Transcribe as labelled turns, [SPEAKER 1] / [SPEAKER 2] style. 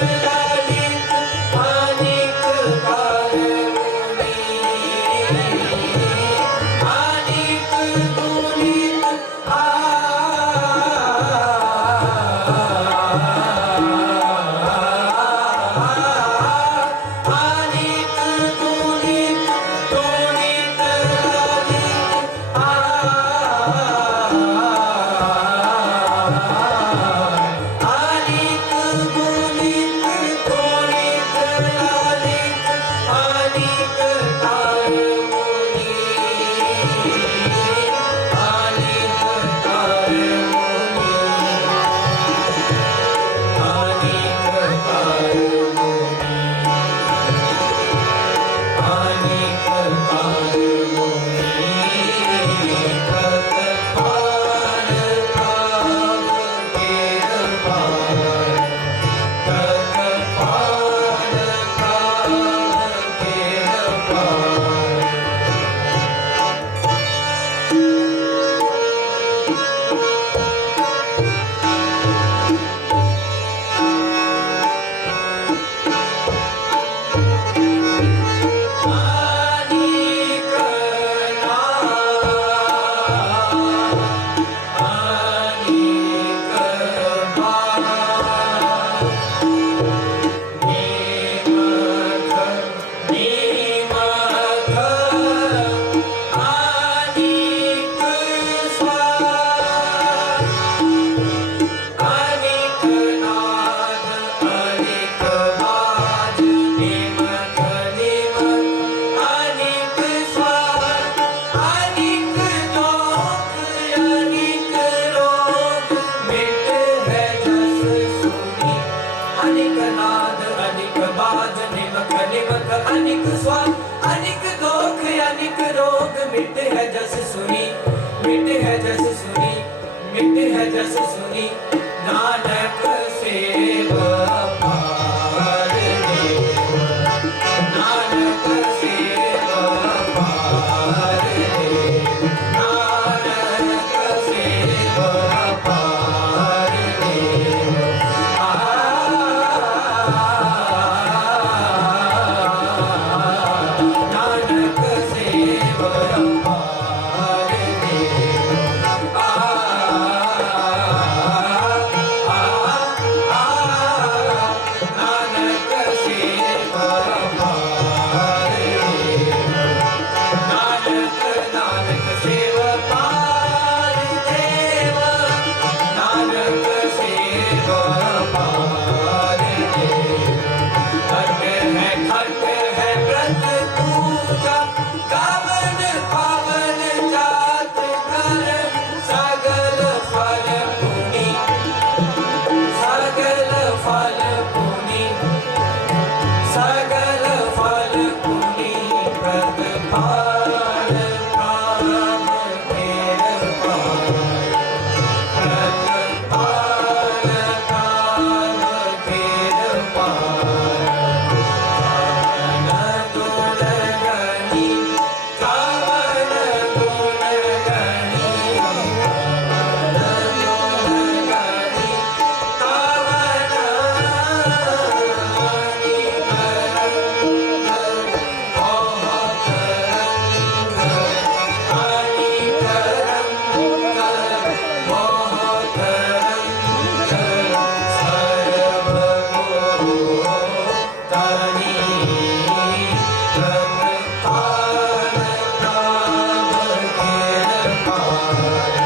[SPEAKER 1] Thank you. मिट है जस सुनी मिट है जस सुनी मिट है जस सुनी Hare